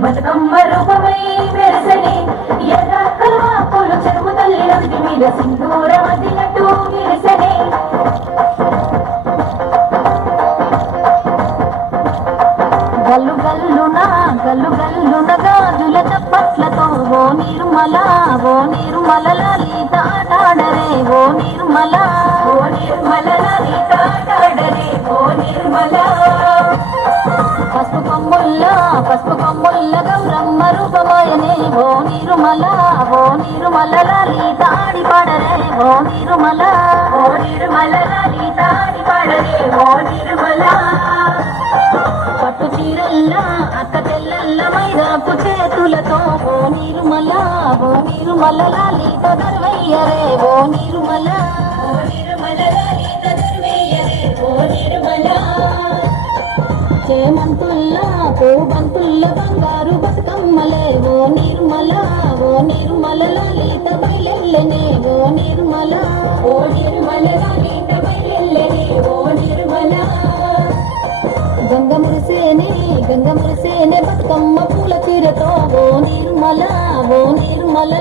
బతుకమ్మ రూపమై మెరసని ఎర్ర కల్వాపులు చెరువు తల్లి నది మీద సింధూరం అదినట్టు గిరిసని గల్లు గల్లున గాజుల చప్పట్లతో ఓ నిర్మల లలిత ఆటాడరే ఓ నిర్మల లలిత ఆటాడరే ఓ నిర్మల పసుపు కొమ్ముల్ల గౌరమ్మ రూపమాయనే ఓ నిర్మల లలిత ఆడి పాడరే ఓ నిర్మల లలిత ఆడి పాడరే ఓ నిర్మల పట్టు చీరల్లా అక్క తెల్లల్ల మైదాపు చేతులతో ఓ నిర్మల లలిత దర్వయ్యరే ఓ నిర్మల లలిత దర్వయ్యరే ఓ నిర్మల చేమంతుల్లా పూబంతుల్ల బంగారు బతుకమ్మలే ఓ నిర్మల లలిత బయలెల్లనే ఓ నిర్మల లలిత బయలెల్లనే ఓ నిర్మల గంగ మురిసేనే బతుకమ్మ పూల తీరతో ఓ నిర్మల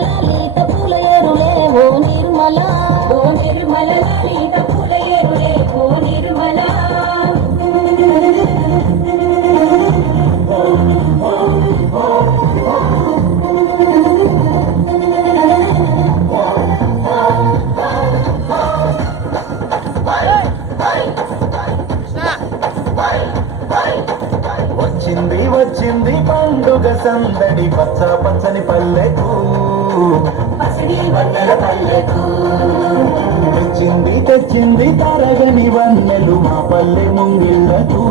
లలిత పూల ఏరులే ఓ నిర్మల లలిత పూల ఏరులే ఓ నిర్మల వచ్చింది పండుగ సందడి పచ్చ పచ్చని పల్లెకు తెచ్చింది తరగని వన్నెలు మా పల్లె ముంగిళ్ళకు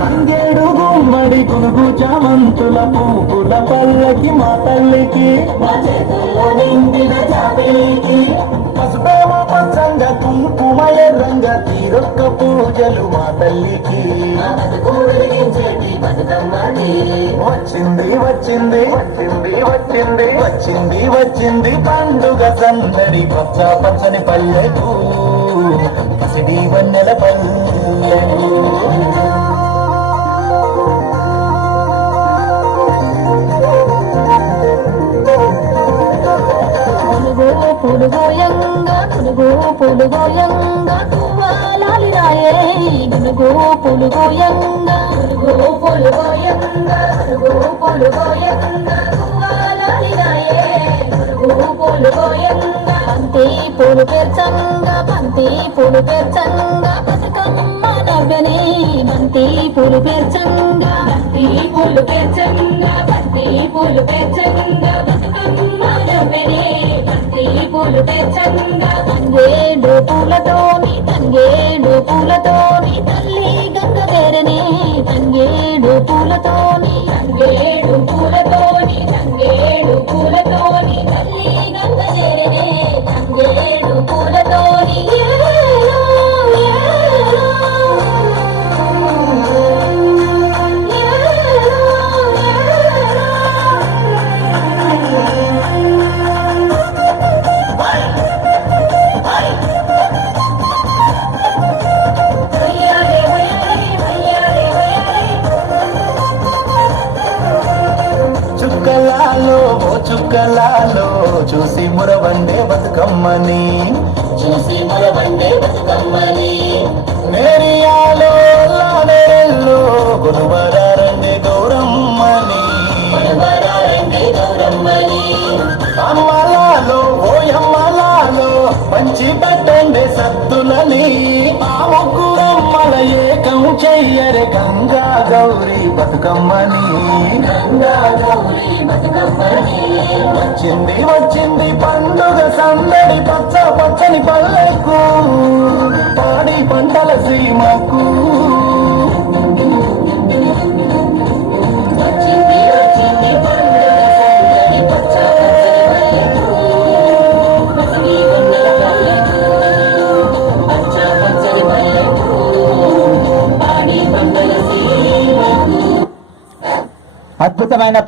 తంగేడు గుమ్మడి గునుగు చామంతుల పూపుల పల్లకి మా తల్లికి పసుపేమో పచ్చంగా కుంకుమ ఎర్రంగా తీరొక్క పూజలు మా తల్లికి వచ్చింది పండుగ సందడి పచ్చ పచ్చని పల్లెకు పసిడి వన్నెల పల్లెకు పులుగోయంగా తువ్వాలాలిరాయే గునుగు పులుగోయంగా తువ్వాలాలిరాయే గునుగు పులుగోయంగా బంతి పూలు పేర్చంగా బతుకమ్మ నవ్వనే బంతి పూలు పేర్చంగా బతుకమ్మ నవ్వనే పూలు తెచ్చంగా తంగేడు పూలతోని తల్లి గంగ వేరనే తంగేడు పూలతోని తల్లి గంగ వేరనే తంగేడు పూలతోని చుక్కలాలో చూసి మురవండే బతుకమ్మని నేరియాలో లాడెల్లో గురువరారండే గౌరమ్మని అమ్మలాలో ఓయమ్మలాలో మంచి పెట్టండే సత్తులని ఆ ముగ్గురమ్మల ఏకం చెయ్యరే గంగా గౌరీ బతుకమ్మని వచ్చింది పండుగ సందడి పచ్చ పచ్చని పల్లెకు పాడి పంటల సీమకు అద్భుతమైన